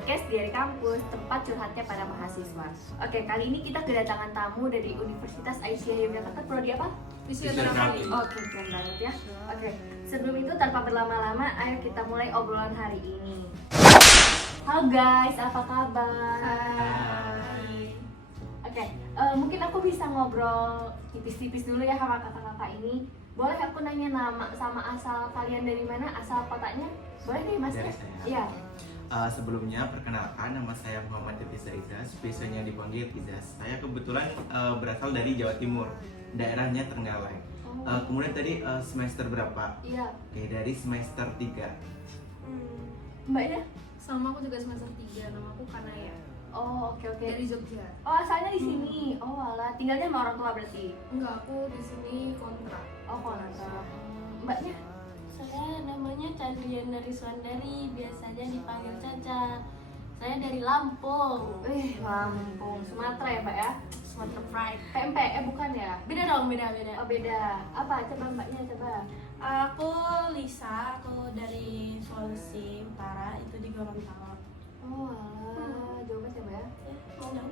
podcast Diari Kampus, tempat curhatnya para mahasiswa. Oke, kali ini kita kedatangan tamu dari Universitas Aisyah Yogyakarta, prodi apa? Fisioterapi. Oke, keren banget ya. Oke, sebelum itu tanpa berlama-lama, ayo kita mulai obrolan hari ini. Halo guys, apa kabar? Hai. Oke, mungkin aku bisa ngobrol tipis-tipis dulu ya sama kakak-kakak ini. Boleh aku nanya nama sama asal kalian dari mana, asal kotanya? Boleh nih mas? Dari saya. Iya. Sebelumnya perkenalkan, nama saya Muhammad Tifisa Izas, biasanya dipanggil Izas. Saya kebetulan berasal dari Jawa Timur, daerahnya Trenggalek. Kemudian tadi semester berapa? Iya. Oke, dari semester 3. Mbaknya? Sama aku juga semester 3, nama aku Kanaya. Oh, oke. Dari Jogja. Oh, asalnya di sini. Oh, alah, tinggalnya sama orang tua berarti. Enggak, aku di sini kontrak. Oh, kontrak. Mbaknya? Saya namanya Chandriana Riswandari, biasanya dipanggil Caca. Saya dari Lampung. Lampung, Sumatera ya, Mbak ya? Sumatera Pride. PMP, bukan ya? Beda dong, beda. Oh, beda. Apa? Coba mbaknya, coba. Aku Lisa, aku dari Sulawesi Utara, itu di Gorontalo. Oh, alah, jauh banget ya, Mbak ya? Mau dong?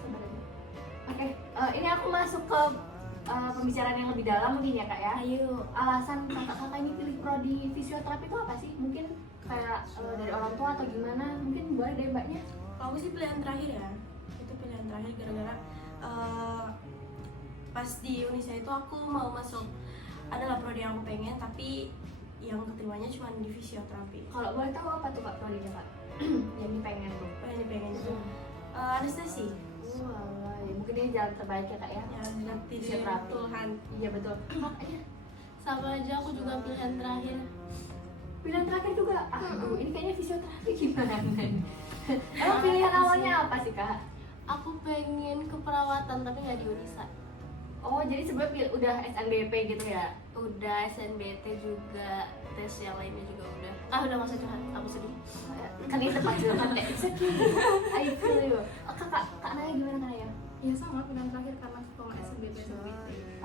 Sabar aja. Oke, ini aku masuk ke pembicaraan yang lebih dalam mungkin ya, Kak ya? Ayo. Alasan kakak-kakak ini pilih prodi fisioterapi itu apa sih? Mungkin kayak dari orang tua atau gimana? Mungkin boleh dari mbaknya? Kalau aku sih pilihan terakhir ya. Itu pilihan terakhir gara-gara pas di Unisa itu aku mau masuk, adalah prodi yang aku pengen, tapi yang keterimanya cuma di fisioterapi. Kalau boleh tahu apa tuh Kak prodinya, Kak? Yang dipengen tuh? Apa yang dipengen itu? Anestesi. Wah, ya mungkin ini jalan terbaik ya, Kak ya? Ya, nanti Fisioterapi. Tuhan. Iya, betul. Makanya Sama aja, aku juga pilihan terakhir. pilihan terakhir juga. Aduh, ini kayaknya fisioterapi gimana? Emang pilihan awalnya apa sih, Kak? Aku pengen keperawatan tapi nggak di Unisa. Oh, jadi sebelumnya udah SNBP gitu ya? Udah SNBT juga, tes yang lainnya juga udah. Udah masa curhat, aku sedih. Kan ini tempat curhat ya? It's okay. I feel you. Kak Naya gimana, Naya? Ya sama, pilihan terakhir karena aku mau SNBT.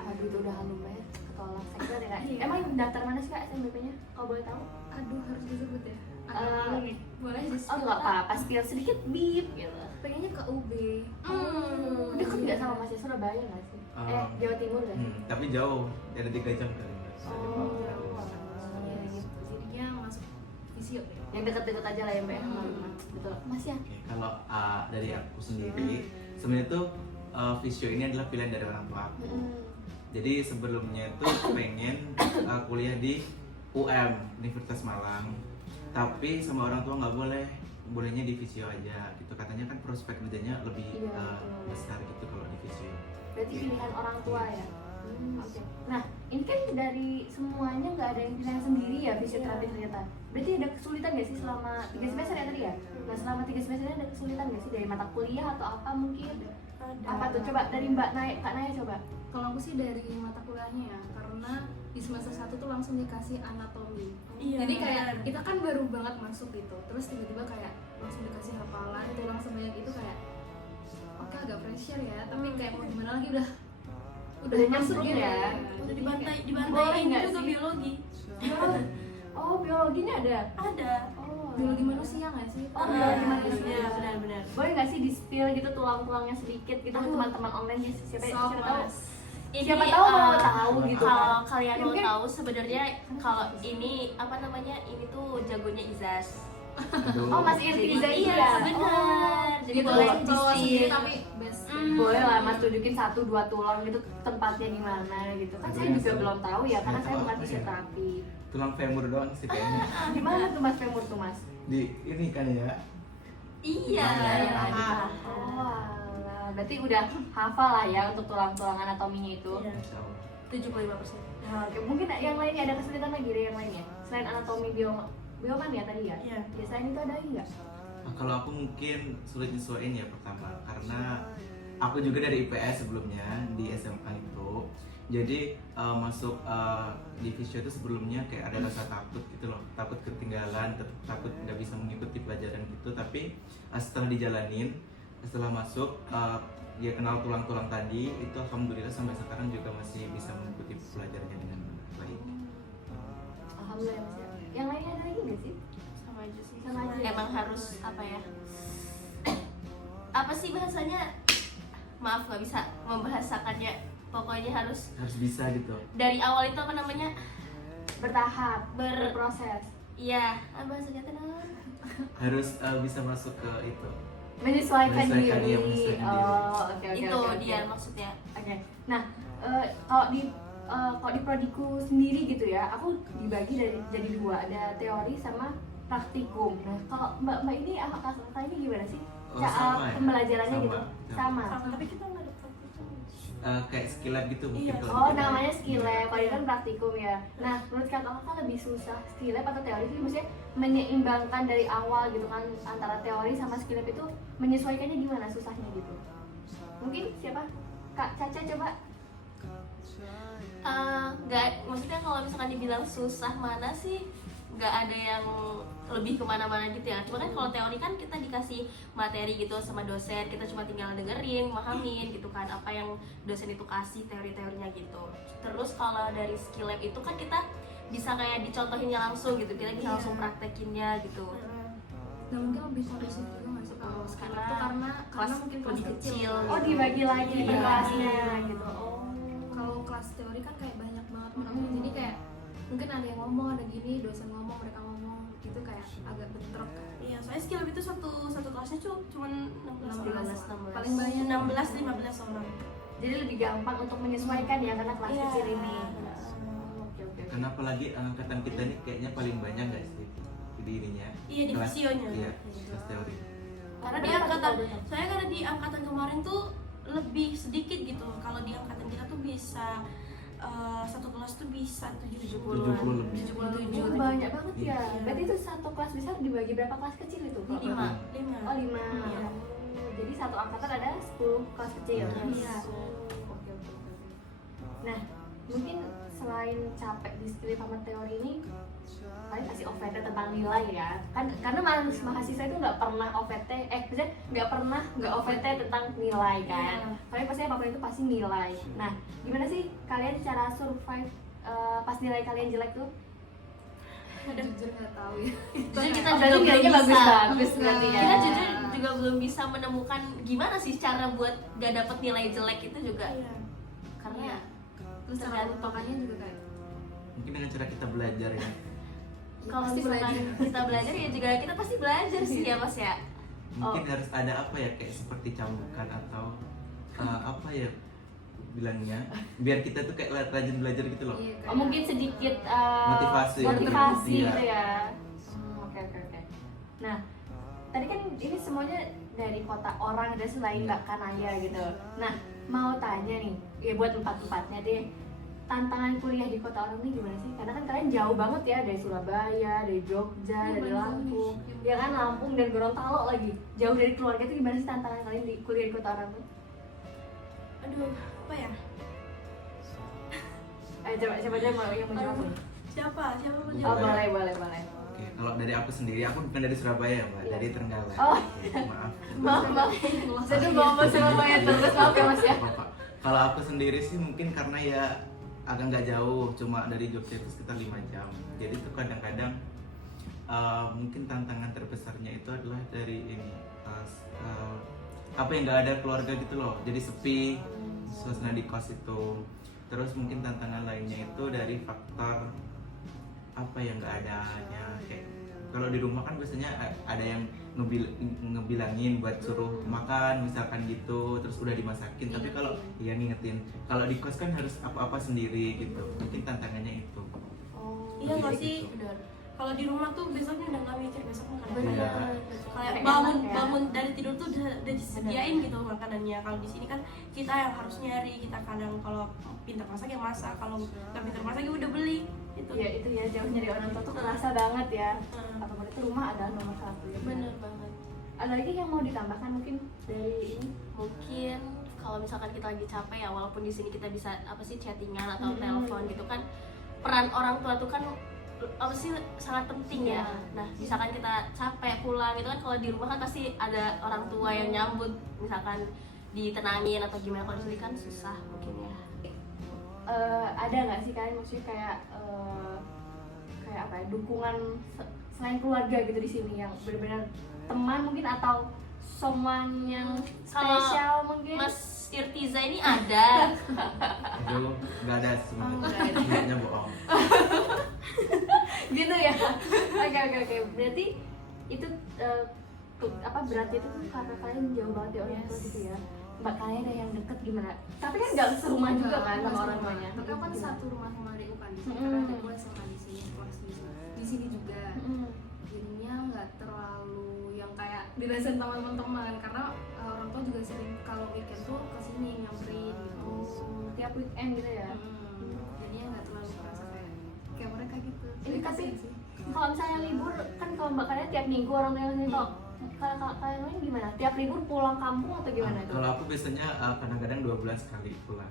Aduh, itu udah halu banget, ketolak seksual ya, Kak? Iya. Emang daftar mana sih, Kak, SNBP-nya? Kalau boleh tahu? Aduh, harus disebut ya? Eh, Boleh sih. Oh, nggak apa-apa, spill sedikit, beep gitu. Pengennya ke UB. Deket nggak sama Mas Surabaya nggak sih? Jawa Timur nggak sih? Tapi jauh, ada 3 jam kan. Iya gitu, jadinya masuk fisio deh. Yang deket-deket aja lah ya, Mbak. Betul. Mas ya? Oke, kalau dari aku sendiri, sebenarnya tuh fisio ini adalah pilihan dari orang tua aku. Jadi sebelumnya itu pengen kuliah di UM, Universitas Malang. Tapi sama orang tua nggak boleh, bolehnya di fisio aja gitu. Katanya kan prospek kerjanya lebih Iya, betul. besar gitu kalau di fisio. Berarti pilihan orang tua ya? Oke. Nah, ini kan dari semuanya nggak ada yang pilihan sendiri ya fisioterapi ternyata. Berarti ada kesulitan nggak sih selama 3 semester ya tadi ya? Nah, selama 3 semester ini ada kesulitan nggak sih dari mata kuliah atau apa mungkin? Apa tuh? Coba dari Mbak Naya, Kak Naya coba. Kalau aku sih dari mata kuliahnya ya, karena di semester 1 tuh langsung dikasih anatomi. Iya. Jadi kayak kita kan baru banget masuk gitu, terus tiba-tiba kayak langsung dikasih hafalan tulang sebanyak itu kayak oke agak pressure ya, tapi kayak mau gimana lagi udah Udah masuk nyemplung gitu ya. Udah dibantai Boleh ini nggak juga sih? biologi. Oh, biologinya ada? Ada. Oh, Biologi manusia nggak sih? Oh, biologi manusia. Iya, benar-benar. Boleh nggak sih di-spill gitu tulang-tulangnya sedikit gitu ke Aduh. teman-teman online ya? Siapa So, tahu? Mas. Siapa tahu mau tahu gitu Kalau kan? kalian Ya, mau mungkin- tahu sebenarnya kalau ini apa namanya, ini tuh jagonya Izas. Oh, Mas Irti Zaida. Iya, benar. Jadi Gitu. boleh Cowok sendiri di-spill. tapi best. Boleh lah Mas tunjukin 1-2 tulang gitu tempatnya di mana gitu. Kan saya juga belum tahu ya karena saya bukan fisioterapi. Tulang femur doang sih kayaknya. Di mana tuh Mas femur tuh Mas? Di ini kan ya. Iya, Iya, yang iya. ada. Oh, alah. Berarti udah hafal lah ya untuk tulang-tulang anatominya itu. Iya. Insya Allah. 75%. Nah, oke. Mungkin yang lainnya ada kesulitan lagi dari yang lainnya selain anatomi bioman ya tadi ya? Iya. Biasanya itu ada lagi nggak? Nah, kalau aku mungkin sulit nyesuaiin ya pertama karena aku juga dari IPS sebelumnya di SMA itu. Jadi masuk di fisio itu sebelumnya kayak ada rasa takut gitu loh, takut ketinggalan, takut nggak bisa mengikuti pelajaran gitu. Tapi setelah dijalanin, setelah masuk ya kenal tulang-tulang tadi itu alhamdulillah sampai sekarang juga masih bisa mengikuti pelajarannya dengan baik. Alhamdulillah Mas ya. Yang lainnya ada lagi nggak sih? Sama aja sih. Sama aja. Emang harus apa ya, apa sih bahasanya, maaf nggak bisa membahasakannya, pokoknya harus bisa gitu. dari awal itu apa namanya, Bertahap, berproses, iya bahasanya tenang, Harus bisa masuk ke itu. menyesuaikan Menyesuaikan, diri. iya, menyesuaikan diri. Oh, oke. itu oke, oke. dia maksudnya. Oke. Nah, kalau di prodiku sendiri gitu ya, aku dibagi jadi dua, ada teori sama praktikum. Nah, kalau mbak ini kakak ini gimana sih? Oh, sama ya? Pembelajarannya Sama. gitu, sama. Tapi kita nggak ada praktikum. Kayak skill lab gitu mungkin. Iya. kalau Oh, di- namanya skill lab, kalau ini kan praktikum ya. Nah, menurut kakak lebih susah skill lab atau teori sih? Maksudnya menyeimbangkan dari awal gitu kan antara teori sama skill lab itu menyesuaikannya gimana susahnya gitu? Mungkin siapa? Kak Caca coba. Nggak, maksudnya kalau misalkan dibilang susah mana sih, nggak ada yang lebih kemana-mana gitu ya. Cuma kan kalau teori kan kita dikasih materi gitu sama dosen, kita cuma tinggal dengerin, mahamin gitu kan apa yang dosen itu kasih teori-teorinya gitu. Terus kalau dari skill lab itu kan kita bisa kayak dicontohinnya langsung gitu, kita bisa langsung praktekinnya gitu. Dan mungkin lebih kondusif juga nggak sih kalau sekarang itu karena kelas mungkin kelas lebih kecil. kecil. Oh, dibagi lagi per Iya. kelasnya gitu. Oh. Kalau kelas teori kan kayak banyak banget orang, jadi kayak mungkin ada yang ngomong, ada gini, dosen ngomong, mereka ngomong, gitu kayak agak bentrok kan. Iya, soalnya skill lab itu satu kelasnya cuma 16 Paling banyak 16-15 orang. Jadi lebih gampang untuk menyesuaikan ya karena kelas Iya. kecil ini. Oke. Karena apalagi angkatan kita ini kayaknya paling banyak nggak sih di ininya. Iya, di Kelas- visionya. Iya, kelas teori. Karena di angkatan saya, karena di angkatan kemarin tuh lebih sedikit gitu. Kalau di angkatan kita tuh bisa satu kelas tuh bisa 70 lebih. 77. Oh, banyak banget ya. Iya. Berarti itu satu kelas besar dibagi berapa kelas kecil itu? Kak? 5. Oh, 5. Iya. Jadi satu angkatan ada 10 kelas kecil. Iya. Oke. Nah, mungkin selain capek di skill sama teori ini, kalian pasti OVT tentang nilai ya. Kan karena mahasiswa itu nggak pernah OVT, maksudnya nggak pernah nggak OVT tentang nilai kan. Iya. Kalian pasti apapun itu pasti nilai. Nah, gimana sih kalian cara survive pas nilai kalian jelek tuh? Jujur nggak tahu ya. Jujur kita Oh, juga berarti belum nilainya bisa. bagus berarti ya. Kita jujur juga belum bisa menemukan gimana sih cara buat gak dapet nilai jelek itu juga. Iya. Karena Iya. Terus cara tergantung. patokannya juga kayak Mungkin dengan cara kita belajar ya. kalau pasti misalkan belajar. kita belajar ya juga kita pasti belajar sih ya Mas ya. Mungkin harus ada apa ya kayak seperti cambukan atau apa ya bilangnya, biar kita tuh kayak rajin belajar gitu loh. iya, Oh, mungkin sedikit Motivasi. motivasi Iya. gitu ya. Oke. Nah, tadi kan ini semuanya dari kota orang dan selain Mbak Kanaya gitu. Nah, mau tanya nih, ya buat empat-empatnya deh, tantangan kuliah di kota orang ini gimana sih? Karena kan kalian jauh banget ya dari Surabaya, dari Jogja, Iya, dari Bandung. Lampung, ya kan Lampung dan Gorontalo lagi. Jauh dari keluarga itu gimana sih tantangan kalian di kuliah di kota orang tuh? Aduh, apa ya? Coba aja mau yang mau jawab. Siapa mau Oh, jawab? boleh. Oke, kalau dari aku sendiri, aku bukan dari Surabaya Mbak, Iya. dari Trenggalek. Oh. Oke, maaf. Maaf. Jadi mau Surabaya terus maaf ya Mas ya. Bapak. Kalau aku sendiri sih mungkin karena ya agak nggak jauh, cuma dari Jogja itu sekitar 5 jam. Jadi itu kadang-kadang mungkin tantangan terbesarnya itu adalah dari ini apa yang nggak ada keluarga gitu loh, jadi sepi suasana di kos itu. Terus mungkin tantangan lainnya itu dari faktor apa yang nggak adanya, kayak kalau di rumah kan biasanya ada yang ngebilangin buat suruh makan misalkan gitu, terus udah dimasakin. Tapi kalau ya ngingetin, kalau di kos kan harus apa-apa sendiri gitu. Mungkin tantangannya itu. Oh. Iya nggak Jadi sih? gitu. Benar. Kalau di rumah tuh besoknya udah nggak mikir besok makan apa. Benar. Kayak Kayak bangun enak ya. bangun dari tidur tuh udah disediain gitu makanannya. Kalau di sini kan kita yang harus nyari, kita kadang kalau pintar masak ya masak, kalau nggak pintar masak ya udah beli gitu. Iya itu ya, jauhnya dari orang tua tuh kerasa banget ya. Hmm. Apapun itu rumah adalah nomor satu ya. Bener banget. Ada lagi yang mau ditambahkan mungkin dari ini? Mungkin kalau misalkan kita lagi capek ya, walaupun di sini kita bisa apa sih chattingan atau telepon gitu kan, peran orang tua tuh kan apa sih sangat penting ya. Iya. Nah misalkan kita capek pulang gitu kan, kalau di rumah kan pasti ada orang tua yang nyambut, misalkan ditenangin atau gimana. Kalau di sini kan susah mungkin ya. Ada nggak sih kalian maksudnya kayak kayak apa ya, dukungan selain keluarga gitu di sini yang benar-benar teman mungkin atau someone yang Kalau spesial mungkin? Mas Irtiza ini ada. Aduh, nggak ada sebenarnya. nggak ada. Sebenarnya bohong. Gitu ya. Oke. Berarti itu beratnya itu tuh karena kalian jauh banget ya orang tua gitu ya. Mbak kalian ada yang deket gimana? Tapi kan nggak serumah juga kan sama orang tuanya. Tapi aku kan satu rumah sama adikku kan di sini, Mm-mm. karena adikku SMA di sini, kelas di sini juga. Mm-mm. Jadinya nggak terlalu yang kayak dirasain sama teman-teman, karena orang tua juga sering kalau weekend tuh kesini nyamperin gitu. Tiap weekend gitu ya. Jadinya nggak terlalu kerasa kayak mereka gitu. Ini Jadi tapi kasihan sih. kalau misalnya libur kan kalau mbak kalian tiap minggu orang tua yang sini kok. Kalau kalian lain gimana? Tiap libur pulang kampung atau gimana itu? Kalau aku biasanya kadang-kadang 2 bulan sekali pulang.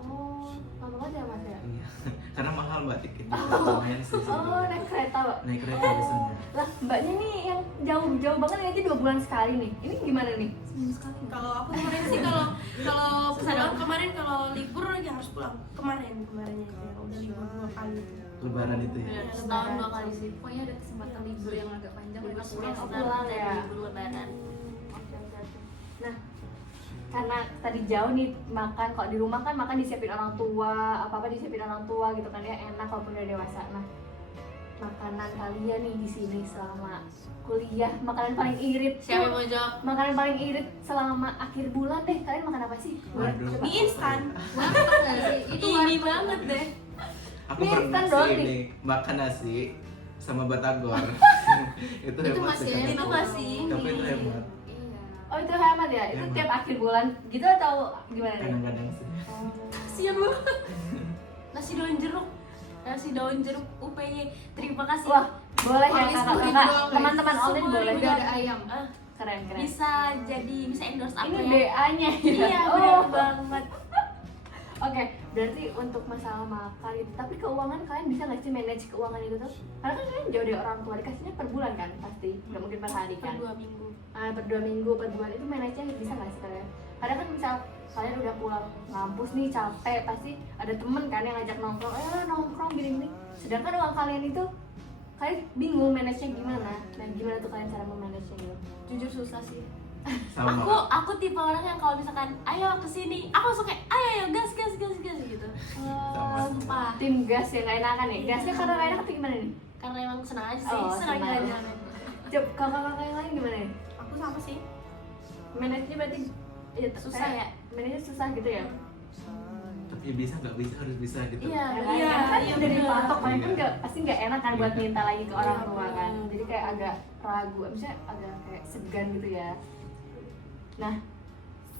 Oh, lama banget ya mas ya? Iya, karena mahal mbak tiketnya. Lumayan sih. Oh, naik kereta mbak? Naik kereta biasanya. Lah, mbaknya nih yang jauh banget aja 2 bulan sekali nih. Ini gimana nih? Seminggu sekali. Kalau aku kemarin sih kalau pulang kemarin kalau libur lagi harus pulang kemarinnya itu yang udah libur 2 kali itu. Lebaran itu ya. Bener, setahun 2 kali sih. Pokoknya ada kesempatan libur yang agak panjang Libur udah pulang. semester pulang dan ya. libur lebaran. Oke. Nah, karena tadi jauh nih makan, kok di rumah kan makan disiapin orang tua, apa-apa disiapin orang tua gitu kan ya, enak walaupun udah dewasa. Nah, makanan kalian nih di sini selama kuliah, makanan paling irit Siapa yang tuh, mau jawab? makanan paling irit selama akhir bulan deh, kalian makan apa sih? Waduh. Coba. Mie instan. Warteg nggak sih? Itu Ini warteg banget deh. Aku Mie pernah instan sih doang ini makan nasi sama batagor. Itu hebat masih sekali. enak, Itu masih Tapi itu ini. hebat. Iya. Oh itu hemat ya? Itu Hemat. tiap akhir bulan gitu atau gimana nih? Kadang-kadang sih. Kasian banget. Nasi daun jeruk. Nasi daun jeruk UPY. Terima kasih. Wah, boleh ya Only 10.000 kakak-kakak, doang, guys. teman-teman online 10.000 boleh. Udah ada ayam. Ah, Keren. bisa endorse aku Ini ya. BA-nya ya? Iya, Oh. bener banget. Oke, berarti untuk masalah makan itu, tapi keuangan kalian bisa nggak sih manage keuangan itu tuh? Karena kan kalian jauh dari orang tua, dikasihnya per bulan kan pasti, nggak mungkin per hari Per kan? 2 minggu. Per 2 minggu, per bulan itu manage-nya bisa nggak sih kalian? Karena kan misal kalian udah pulang ngampus nih capek, pasti ada temen kan yang ngajak nongkrong, ayo nongkrong gini-gini. Sedangkan uang kalian itu, kalian bingung manage-nya gimana? Dan gimana tuh kalian cara memanage-nya gitu? Jujur susah sih. Sama. Aku tipe orang yang kalau misalkan ayo kesini, aku langsung kayak ayo gas gitu. Sama. Sumpah. Tim gas yang gak enakan ya? Gasnya karena gak enak atau gimana nih? Karena emang senang aja sih, Oh, senang senang. jalan-jalan. Coba kakak-kakak yang lain gimana nih? Aku sama sih. Manage-nya berarti ya, Susah ya? Manage-nya susah gitu ya? Tapi bisa nggak bisa harus bisa gitu. Iya, Ya kan? Iya, Karena kan iya, udah bener. dipatok, kalian kan Iya. pasti nggak enak kan buat Iya. minta lagi ke orang Iya, tua kan. bener. Jadi kayak agak ragu, misalnya agak kayak segan gitu ya. Nah,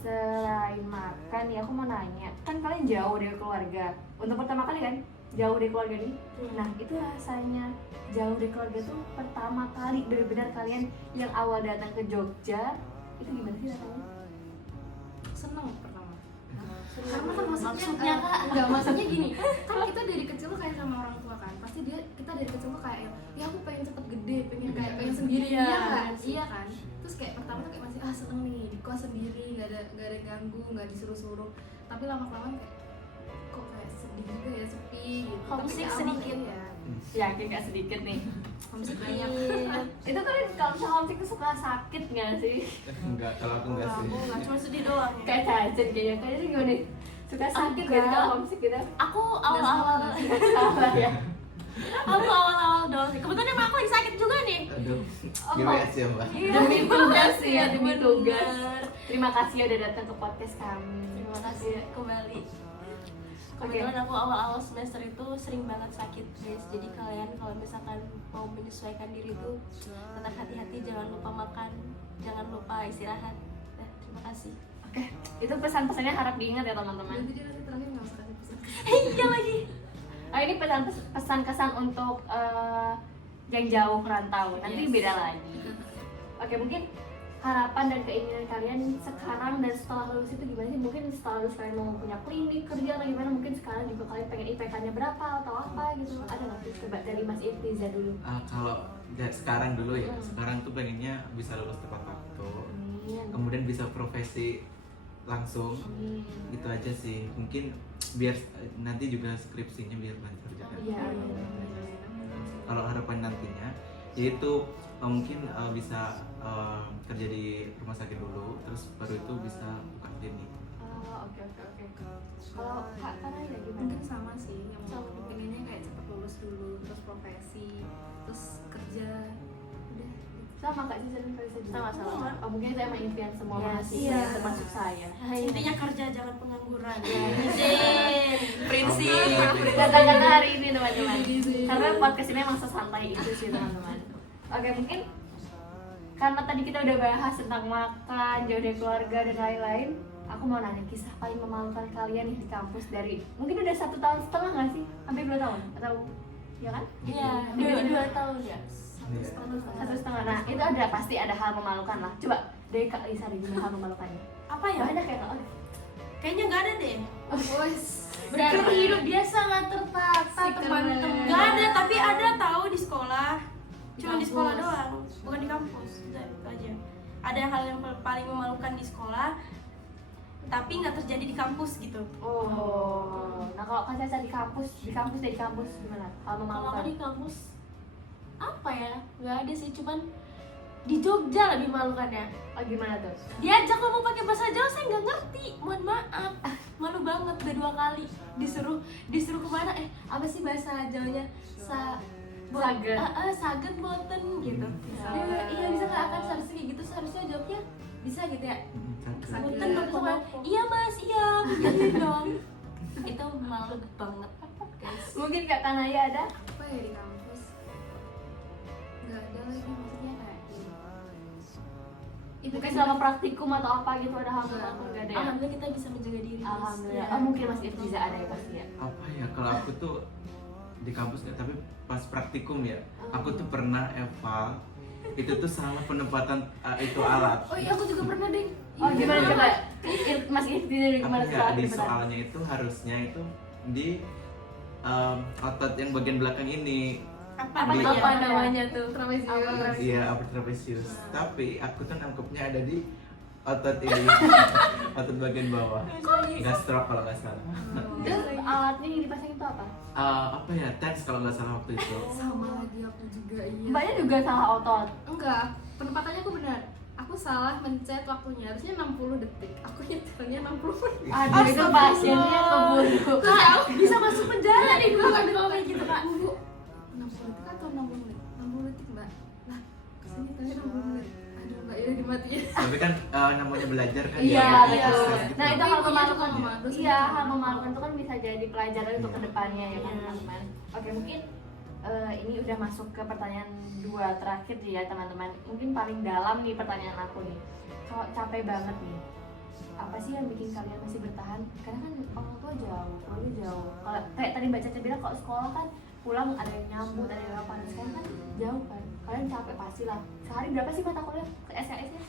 selain makan ya aku mau nanya, kan kalian jauh dari keluarga. Untuk pertama kali kan jauh dari keluarga nih. Nah, itu rasanya jauh dari keluarga tuh pertama kali benar-benar kalian yang awal datang ke Jogja itu gimana sih rasanya? Seneng pertama. Karena kan Maksudnya, Kak? enggak, maksudnya gini, kan kita dari kecil tuh kayak sama orang tua kan, pasti kita dari kecil tuh kayak ya aku pengen cepet gede, pengen sendiri, Iya. iya kan, iya kan. Terus kayak pertama tuh kayak masih seneng nih di kos sendiri, nggak ada yang ganggu, nggak disuruh-suruh. Tapi lama-kelamaan kayak kok kayak sedih juga ya, sepi gitu. Tapi Homesick kayak sedikit. ya. Yakin gak sedikit nih. Homesick banyak. Itu kalian kalau misalnya homesick tuh suka sakit gak sih? Enggak, kalau aku enggak sih. Aku nggak cuma sedih doang ya. Kayak Cajen kayaknya gimana nih? Suka sakit gak sih kalau homesick gitu? Aku awal-awal Salah ya. aku awal-awal doang sih. Kebetulan emang aku lagi sakit juga nih. Aduh. Oh. GWS ya mbak. Demi tugas sih ya, demi Bener. tugas. Terima kasih ya udah datang ke podcast kami. Terima kasih kembali. Oke. Kebetulan aku awal-awal semester itu sering banget sakit guys. Jadi kalian kalau misalkan mau menyesuaikan diri tuh tetap hati-hati, jangan lupa makan, jangan lupa istirahat. Nah, terima kasih. Oke, itu pesan-pesannya harap diingat ya teman-teman. Jadi nanti terakhir nggak usah kasih pesan. Iya lagi. Ini pesan kesan untuk yang jauh rantau. Nanti Yes. beda lagi. Oke, mungkin harapan dan keinginan kalian sekarang dan setelah lulus itu gimana sih? Mungkin setelah lulus kalian mau punya klinik kerja atau gimana? Mungkin sekarang juga kalian pengen IPK-nya berapa atau apa gitu? Ada nggak sih? Coba dari Mas Irtiza dulu. Kalau sekarang dulu ya, sekarang tuh pengennya bisa lulus tepat waktu, Amin. kemudian bisa profesi langsung. Amin. Itu aja sih. Mungkin biar nanti juga skripsinya biar lancar juga. Iya. Kalau harapan nantinya yaitu mungkin bisa kerja di rumah sakit dulu, terus baru itu bisa buka klinik. Oke. Kalau Kak Kanaya gimana? Mungkin sama sih, yang mau pengennya kayak cepet lulus dulu, terus profesi, terus kerja, udah. Sama Kak Cici dan Kalisa juga? Sama-sama. Oh, mungkin itu emang impian semua Yes. mahasiswa, Iya. termasuk saya. Intinya kerja, jangan pengangguran. Izin, prinsip. Kata-kata hari ini teman-teman. Karena podcast ini emang sesantai itu sih teman-teman. Oke, mungkin karena tadi kita udah bahas tentang makan, jauh dari keluarga dan lain-lain, aku mau nanya kisah paling memalukan kalian nih di kampus dari mungkin udah 1,5 tahun nggak sih? Hampir 2 tahun atau ya kan? Iya, 2 tahun ya. 1,5. Nah, itu ada pasti ada hal memalukan lah. Coba dari Kak Lisa deh, gimana hal memalukannya? Apa ya? Banyak ya Kak Olive? Kayaknya nggak ada deh. Berarti hidup dia sangat tertata, teman-teman. Nggak ada, tapi ada tahu di sekolah. Cuma di sekolah kampus. doang, bukan di kampus. Udah, itu aja. Ada hal yang paling memalukan di sekolah, tapi nggak terjadi di kampus gitu. Oh, nah kalau Kak Caca di kampus gimana? Hal Kalau memalukan? aku di kampus apa ya? Nggak ada sih, cuman di Jogja lebih malukannya. Oh, gimana tuh? Diajak ngomong pakai bahasa Jawa saya nggak ngerti, mohon maaf, malu banget. Udah 2 kali disuruh kemana, apa sih bahasa Jawanya, Saget. saget boten gitu. Iya bisa nggak, akan seharusnya kayak gitu, seharusnya jawabnya bisa gitu ya, boten Iya. boten Mas. Iya mas, iya gitu dong. Itu malu banget guys. Mungkin Kak Kanaya ada? Apa ya di kampus? Nggak ada lagi, maksudnya kayak Mungkin selama praktikum atau apa gitu ada hal memalukan nggak ada ya? Alhamdulillah kita bisa menjaga diri. Mas. Alhamdulillah. Ya. Oh, mungkin Mas Irtiza ada ya pasti ya. Apa ya, kalau aku tuh di kampus nggak, tapi pas praktikum ya, aku tuh pernah eval itu tuh salah penempatan itu alat. oh iya, aku juga pernah deh. Oh, gimana coba? Mas Irtiza gimana Apa ya, soal di penempatan? soalnya itu harusnya itu di otot yang bagian belakang ini. Apa Di- namanya? Apa namanya tuh? Trapesius. Iya, upper trapezius. Tapi aku tuh nangkepnya ada di otot ini, otot bagian bawah. Gastrok kalau nggak salah. Terus alatnya yang dipasang itu apa? Apa ya, TENS kalau nggak salah waktu itu. Sama lagi aku juga, iya. Mbaknya juga salah otot. Enggak, penempatannya aku benar. Aku salah mencet waktunya, harusnya 60 detik. Aku nyetelnya 60 menit. Aduh, itu pasiennya keburu. Kak, bisa masuk penjara nih dulu kan kalau kayak gitu kak. Bu, 60 detik atau 60 menit? 60 detik, Mbak. Lah, kesini tanya 60 menit. Aduh, Mbak, ya dimatiin. Tapi kan namanya belajar kan Iya, ya, betul. proses gitu. Nah, itu Tapi hal ibunya memalukan. juga memalu sih. Iya, hal memalukan itu kan bisa jadi pelajaran untuk Iya. kedepannya ya kan Iya. teman-teman. Oke, mungkin ini udah masuk ke pertanyaan 2 terakhir ya teman-teman. Mungkin paling dalam nih pertanyaan aku nih. Kalau capek banget nih, apa sih yang bikin kalian masih bertahan? Karena kan orang tua jauh, keluarga jauh. Kalau kayak tadi Mbak Caca bilang, kalau sekolah kan pulang ada yang nyambut, ada yang apa. Sekarang kan jauh kan. Kalian capek pastilah. Sehari berapa sih mata kuliah ke SKS-nya?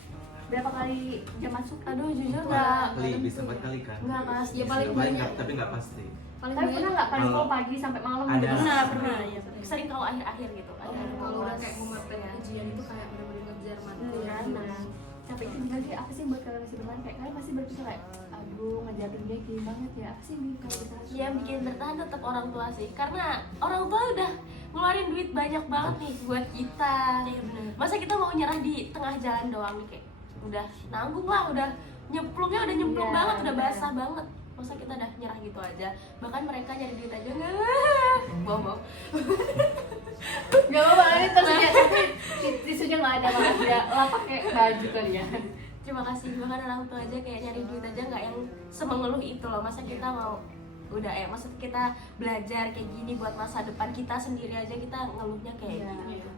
Berapa kali jam masuk? Aduh jujur Empat nggak. kali, bisa 4 kali kan? Enggak mas, Ya, paling Paling banyak. tapi nggak pasti. Paling tapi banyak pernah nggak paling Kalau- kalau pagi sampai malam Ada. gitu? Pernah. Ya, sering kalau akhir-akhir gitu. Akhir-akhir kalau udah kelas. kayak mau mepet ujian itu kayak bener-bener ngejar matkul Kan, nah, capek itu gimana sih? Apa sih buat kalian masih bertahan? Kayak kalian pasti berpikir kayak, aduh ngejatin dia gini banget ya. Apa sih yang bikin kalian bertahan? Yang bikin bertahan tetap orang tua sih, karena orang tua udah ngeluarin duit banyak banget nih buat kita. Iya benar. Masa kita mau nyerah di tengah jalan doang nih, kayak udah nanggung lah, udah nyemplungnya udah nyemplung Iya, banget, udah bener. basah banget. Masa kita udah nyerah gitu aja? Bahkan mereka nyari duit aja nggak mau. Gak apa-apa, ini terusnya tapi tisunya nggak ada banget ya. Lah pakai baju kali ya. Terima kasih. Bahkan orang tua aja kayak nyari duit aja nggak yang semengeluh itu loh. Masa kita mau udah maksud kita belajar kayak gini buat masa depan kita sendiri aja, kita ngeluhnya kayak Iya. gitu.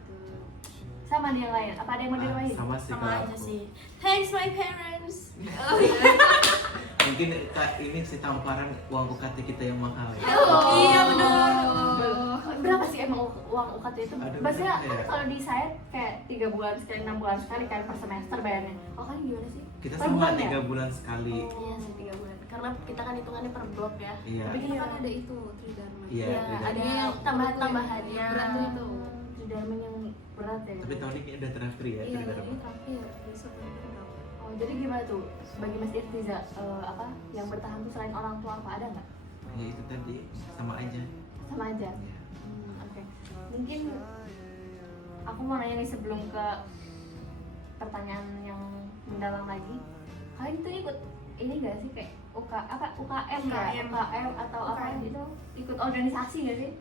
Sama nih yang lain. Apa ada yang mau ditambahin? Sama sih Sama kalau aja aku. sih. Thanks my parents. Mungkin ini sih tamparan uang UKT kita yang mahal ya. Iya benar. Berapa sih emang uang UKT itu? Aduh, Biasanya berapa kan ya? kalau di saya kayak 3 bulan sekali, 6 bulan sekali kan per semester bayarnya. Oh kalian gimana sih? Kita Per sama bulan ya? 3 bulan sekali. Iya sih 3 bulan. Karena kita kan hitungannya per blok ya. Iya. Tapi kita kan ada itu Tridharma. Iya, Iya, beda. ada Yang tambahan-tambahannya. yang berat tuh itu. Tridharma yang berat ya. Tapi tahun ini udah terakhir ya, Iya, Tridharma. ini terakhir besok berapa? Oh jadi gimana tuh? Bagi Mas Irtiza, apa yang bertahan tuh selain orang tua apa ada nggak? Ya itu tadi sama aja. Sama aja. Iya. Oke. Mungkin aku mau nanya nih sebelum ke pertanyaan yang mendalam lagi. Kalian tuh ikut ini gak sih kayak UKM ya? UKM atau apa UKM. gitu? Ikut organisasi gak sih?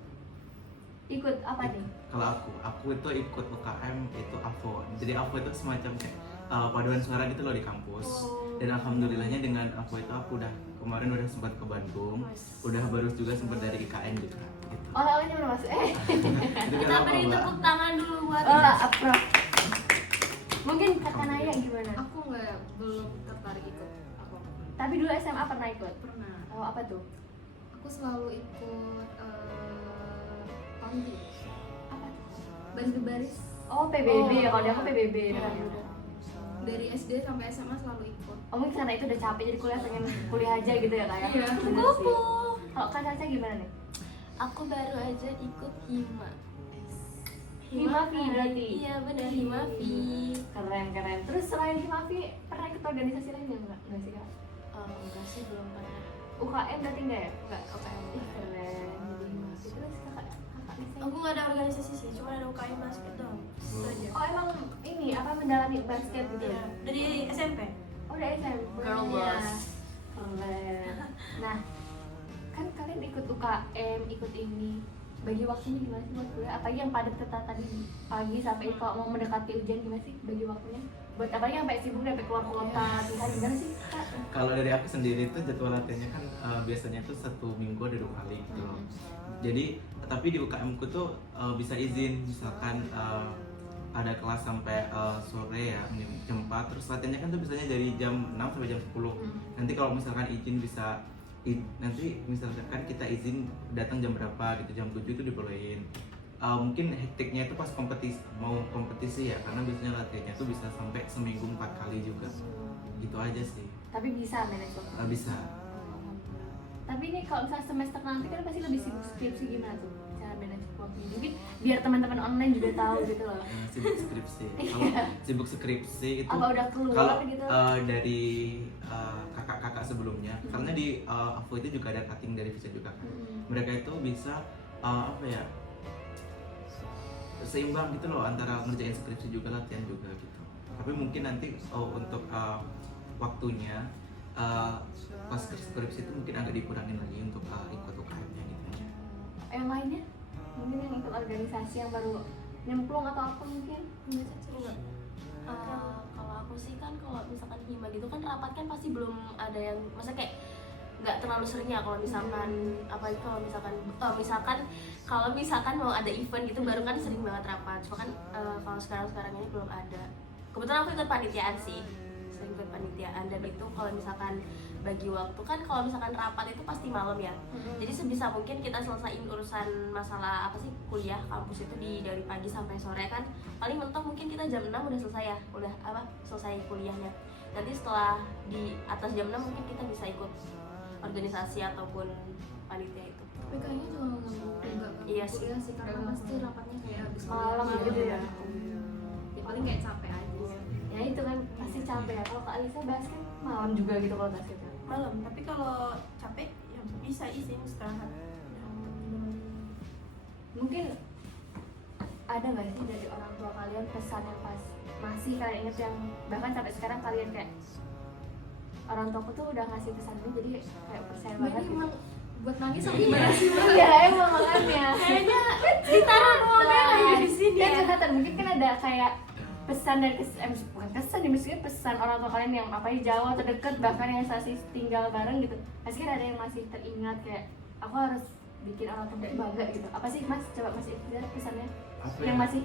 Ikut apa nih? Kalau aku itu ikut UKM itu AVO. Jadi AVO itu semacam kayak paduan suara gitu loh di kampus. Dan alhamdulillahnya dengan AVO itu aku kemarin udah sempat ke Bandung, udah baru juga sempat dari IKN juga. Gitu. Orang-orangnya udah masuk. Itu Kita kenapa, beri Mbak? tepuk tangan dulu buat Aprok. Mungkin Kakak Naya gimana? Aku belum tertarik ikut apa. Tapi dulu SMA pernah ikut. Pernah. Oh, apa tuh? Aku selalu ikut panti. Apa tuh? Baris berbaris. Oh, PBB ya. Kalau Oh. dia aku PBB. Dari SD sampai SMA selalu ikut. Oh, mungkin karena itu udah capek jadi kuliah pengen kuliah aja gitu ya kayak. Iya. kupu. Kalau Kak Caca gimana nih? Aku baru aja ikut Hima. Himafi berarti? Iya benar Himafi. Keren. Terus selain Himafi pernah ikut organisasi lainnya enggak? Enggak sih Kak? Enggak sih belum pernah. UKM berarti enggak ya? Enggak, UKM. Ih, keren. Jadi Himafi. Terus kakak bisa. Aku nggak ada organisasi sih, cuma ada UKM basket doang. Itu aja. Oh, emang ini apa mendalami basket gitu Iya, ya? dari SMP. Oh, udah SMP. Girl Iya. boss. Keren. Nah, kan kalian ikut UKM, ikut ini. Bagi waktunya gimana sih buat kuliah? Apalagi yang padat kita tadi pagi sampai kalau mau mendekati ujian gimana sih bagi waktunya? Buat apalagi sampai sibuk sampai keluar kota, Tuhan gimana sih Kak? Kalau dari aku sendiri itu jadwal latihannya kan biasanya tuh 1 minggu ada 2 kali gitu loh. Jadi tapi di UKM ku tuh bisa izin misalkan ada kelas sampai sore ya jam 4, terus latihannya kan tuh biasanya dari jam 6 sampai jam 10. Nanti kalau misalkan izin bisa nanti misalkan kita izin datang jam berapa gitu, jam 7 itu dibolehin. Mungkin hektiknya itu pas kompetisi ya, karena biasanya latihannya tuh bisa sampai seminggu 4 kali juga. Gitu aja sih. Tapi bisa manage waktu. Bisa. Tapi ini kalau misalnya semester nanti kan pasti lebih sibuk skripsi, gimana tuh cara manage waktunya? Mungkin biar teman-teman online juga tahu gitu loh. Sibuk skripsi. Kalau sibuk skripsi itu Apa udah keluar kalau gitu? dari kakak-kakak sebelumnya, karena di AVO itu juga ada cutting dari Visa juga kan. Mereka itu bisa apa ya, seimbang gitu loh antara ngerjain skripsi juga latihan juga gitu. Tapi mungkin nanti untuk waktunya pas skripsi itu mungkin agak dikurangin lagi untuk ikut UKM-nya gitu aja. Yang lainnya? Mungkin yang ikut organisasi yang baru nyemplung atau apa mungkin? Enggak. Kalau aku sih kan kalau misalkan Hima gitu kan rapat kan pasti belum ada yang masa kayak nggak terlalu sering ya kalau misalkan apalagi kalau misalkan mau ada event gitu baru kan sering banget rapat. Cuma kan kalau sekarang ini belum ada. Kebetulan aku ikut panitiaan sih, sering ikut panitiaan, dan itu kalau misalkan bagi waktu kan kalau misalkan rapat itu pasti malam ya. Jadi sebisa mungkin kita selesaiin urusan masalah apa sih kuliah kampus itu dari pagi sampai sore kan. Paling mentok mungkin kita jam 6 udah selesai ya, udah selesai kuliahnya. Nanti setelah di atas jam 6 mungkin kita bisa ikut organisasi ataupun panitia itu. Tapi kayaknya juga nggak Iya sih. kuliah sih, karena pasti rapatnya kayak habis Malam kuliah gitu ya. Ya paling kayak capek aja. Ya itu kan pasti capek ya. Kalau Kak Alisa basket malam juga gitu kalau basketnya. Malam, tapi kalau capek ya bisa izin istirahat. Mungkin ada nggak sih dari orang tua kalian pesan yang pas masih kalian inget yang bahkan sampai sekarang kalian kayak orang tuaku tuh udah ngasih pesan ini jadi kayak percaya banget Ini gitu. emang buat nangis apa gimana sih? Iya emang makanya. Kayaknya ditaruh ruang merah ya di sini Kan ya. curhatan mungkin kan ada kayak pesan dari bukan kesan ya, maksudnya pesan orang tua kalian yang apa ya jauh atau deket bahkan yang masih tinggal bareng gitu. Pasti kan ada yang masih teringat kayak aku harus bikin orang tua bangga gitu. Apa sih Mas? Coba Mas lihat pesannya Apa yang ya? masih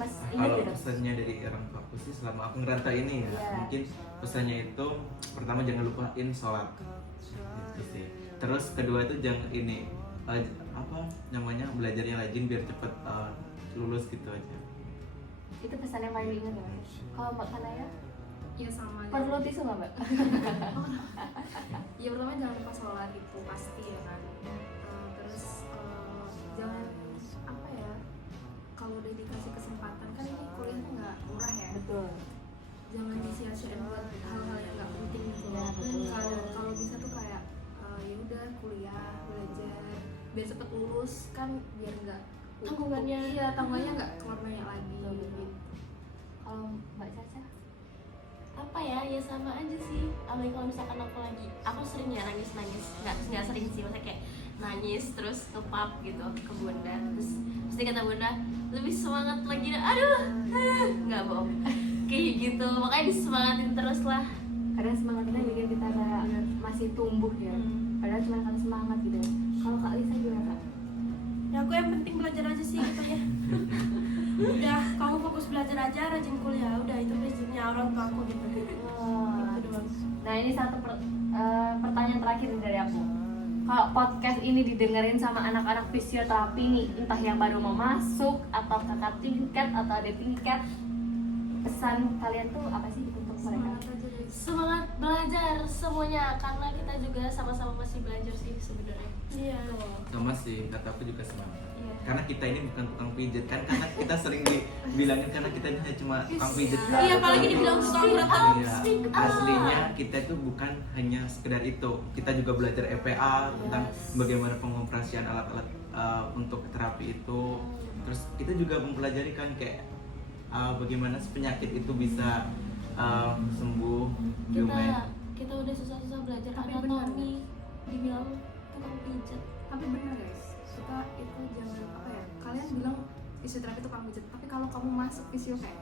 Mas ingat Kalau gitu. pesannya dari orang tua aku sih selama aku ngerantau ini ya, Iya. mungkin pesannya itu pertama jangan lupain sholat, gitu sih. Terus kedua itu jangan ini apa namanya belajar yang rajin biar cepet lulus gitu aja. Itu pesan yang paling diingat ya. Kalau Mbak Kanaya Ya sama aja. perlu tisu nggak Mbak? Ya pertama jangan lupa sholat itu pasti ya kan. Terus jangan apa ya, kalau udah dikasih kesempatan kan ini kuliah tuh nggak murah ya. Betul. Jangan disia-siain buat hal-hal yang nggak penting gitu. Ya, betul. Kalau bisa tuh kayak ya udah kuliah belajar biar cepet lulus kan, biar nggak Tanggungannya. Iya, tanggungannya nggak keluar banyak lagi. Gitu. Kalau Mbak Caca? Apa ya, ya sama aja sih. Apalagi kalau misalkan aku sering ya nangis nggak sering sih, maksudnya kayak nangis terus ke pub gitu ke bunda, terus pasti kata bunda lebih semangat lagi, aduh nggak bohong kayak gitu, makanya disemangatin terus lah. Kadang semangatnya bikin kita kayak masih tumbuh ya, padahal cuma karena semangat gitu. Kalau Kak Lisa gimana Kak? Ya aku yang penting belajar aja sih gitu ya. Udah, kamu fokus belajar aja, rajin kuliah, udah itu prinsipnya orang tua aku gitu. Itu doang. Nah ini satu pertanyaan terakhir nih dari aku. Kalau podcast ini didengerin sama anak-anak fisioterapi nih, entah yang baru mau masuk atau kakak tingkat atau adik tingkat, pesan kalian tuh apa sih untuk mereka? Semangat belajar semuanya, karena kita juga sama-sama masih belajar sih sebenarnya. Iya. Sama sih, kata aku juga semangat. Iya. Karena kita ini bukan tukang pijet kan, karena kita sering dibilangin karena kita ini hanya cuma tukang pijet kan. Iya, apalagi dibilang tukang retak. Iya, aslinya kita itu bukan hanya sekedar itu. Kita juga belajar EPA tentang bagaimana pengoperasian alat-alat untuk terapi itu. Terus kita juga mempelajari kan kayak bagaimana penyakit itu bisa sembuh. Kita udah susah-susah belajar Tapi anatomi, dibilang tukang pijat. Tapi bener guys, kita itu jangan apa ya, kalian bilang fisioterapi tukang pijet, tapi kalau kamu masuk fisio kayak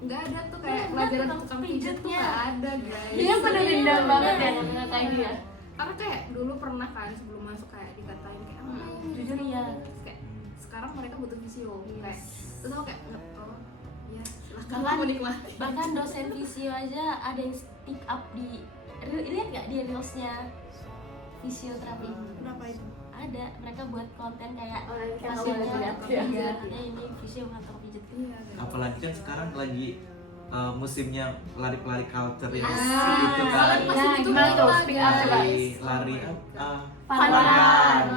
nggak ada tuh kayak pelajaran tukang pijet tuh nggak ada guys. Dia pada dendam banget ya ngatain dia. Karena kayak dulu pernah kan sebelum masuk kayak dikatain kayak Jujur ya. Terus kayak sekarang mereka butuh fisio kayak terus aku kayak oh ya silahkan Bahkan- kamu nikmati. Bahkan dosen visio aja ada yang speak up di lihat nggak di reelsnya fisioterapi? Kenapa itu? Ada, mereka buat konten kayak Oh, nanti kan pasiennya boleh lihat tukang ya. pijat, ya ini visio bukan tukang pijat. Iya guys. Apalagi kan sekarang lagi musimnya lari-lari culture ya. Asik. Gitu kan. Masih Nah, butuh gimana tuh? kita, Speak up, coba. Lari Fun.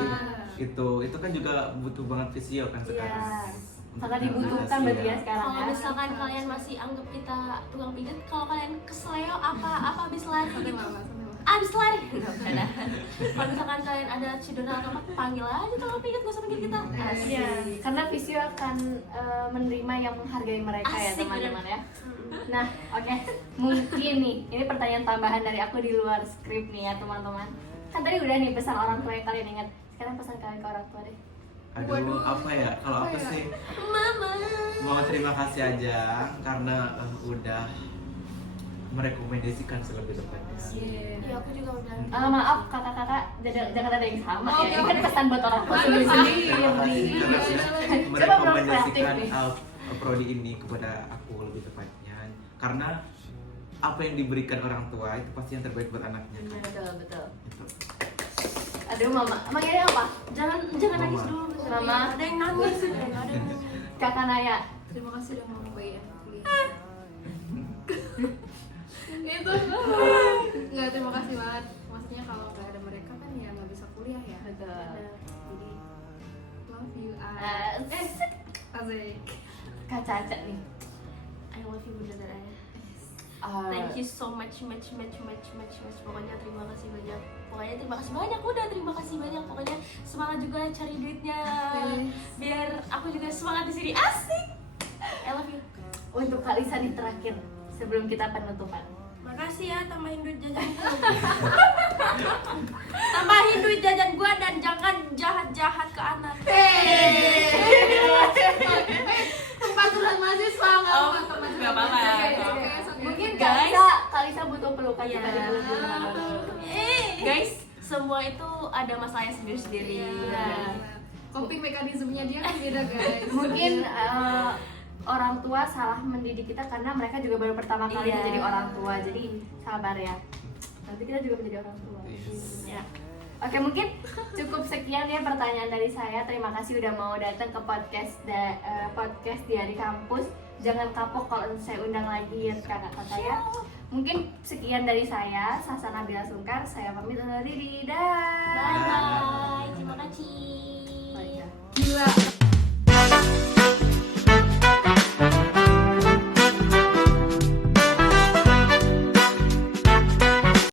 gitu. Itu kan juga butuh banget fisio kan sekarang. Iya. Untuk Sangat dibutuhkan rehabilitasi berarti ya sekarang Kalau ya. misalkan kalian masih anggap kita tukang pijat, kalau kalian kesleo apa habis lari Santai gitu, mama, santai mama. abis lari bercanda. Kalau misalkan kalian ada cedera atau apa, panggil aja tukang pijat, gak usah panggil kita. Asik. Iya. Karena visio akan menerima yang menghargai mereka ya Asik, teman-teman ya. Nah, oke. Mungkin nih, ini pertanyaan tambahan dari aku di luar skrip nih ya teman-teman. Kan tadi udah nih pesan orang tua yang kalian ingat. Sekarang pesan kalian ke orang tua deh. Aduh, Waduh. apa ya? Kalau aku Apa ya? sih Mama. mau terima kasih aja karena udah merekomendasikan lebih tepatnya. Iya, aku juga udah. Maaf kakak-kakak, jangan ada yang sama Oh, ya. Ini oke, kan oke. pesan buat orang tua Maaf, maaf. sendiri. Karena sudah Coba belum merekomendasikan kreatif nih. prodi ini kepada aku lebih tepatnya. Karena apa yang diberikan orang tua itu pasti yang terbaik buat anaknya. Kan? Betul, betul. Gitu. Aduh mama, emang ini apa? Jangan nangis Mama. dulu. Mama, Ada yang nangis, ada yang nangis. kakak Naya. Terima kasih udah mau bayar kuliah. Itu nggak, terima kasih banget. Maksudnya kalau nggak ada mereka kan ya nggak bisa kuliah ya. Betul. Jadi love you. Asik. Kak Caca nih. I love you bunda dan ayah. Ah, Thank you so much. Pokoknya terima kasih banyak. Pokoknya terima kasih banyak, udah terima kasih banyak. Pokoknya semangat juga cari duitnya. Biar aku juga semangat di sini. Asik. I love you. Untuk Kak Lisa nih terakhir sebelum kita penutupan. Makasih ya, tambahin duit jajan gua. Tambahin duit jajan gua dan jangan jahat-jahat ke anak. Tempat tulis mahasiswa nggak Oh, apa-apa, teman. nggak apa-apa. Oke, Mungkin Guys. Kak Lisa butuh pelukan Iya. juga di pelukan. Guys, semua itu ada masalahnya sendiri-sendiri. Iya. Coping mekanismenya dia kan beda guys. Mungkin orang tua salah mendidik kita karena mereka juga baru pertama kali Iya. menjadi orang tua. Jadi sabar ya. Nanti kita juga menjadi orang tua. Yes. Ya. Oke, mungkin cukup sekian ya pertanyaan dari saya. Terima kasih udah mau datang ke podcast di Hari Kampus. Jangan kapok kalau saya undang lagi ya kakak-kakak ya. Mungkin sekian dari saya, Sasa Nabila Sungkar. Saya pamit undur diri. Dah. Bye bye. Terima kasih. Oh, iya. Gila.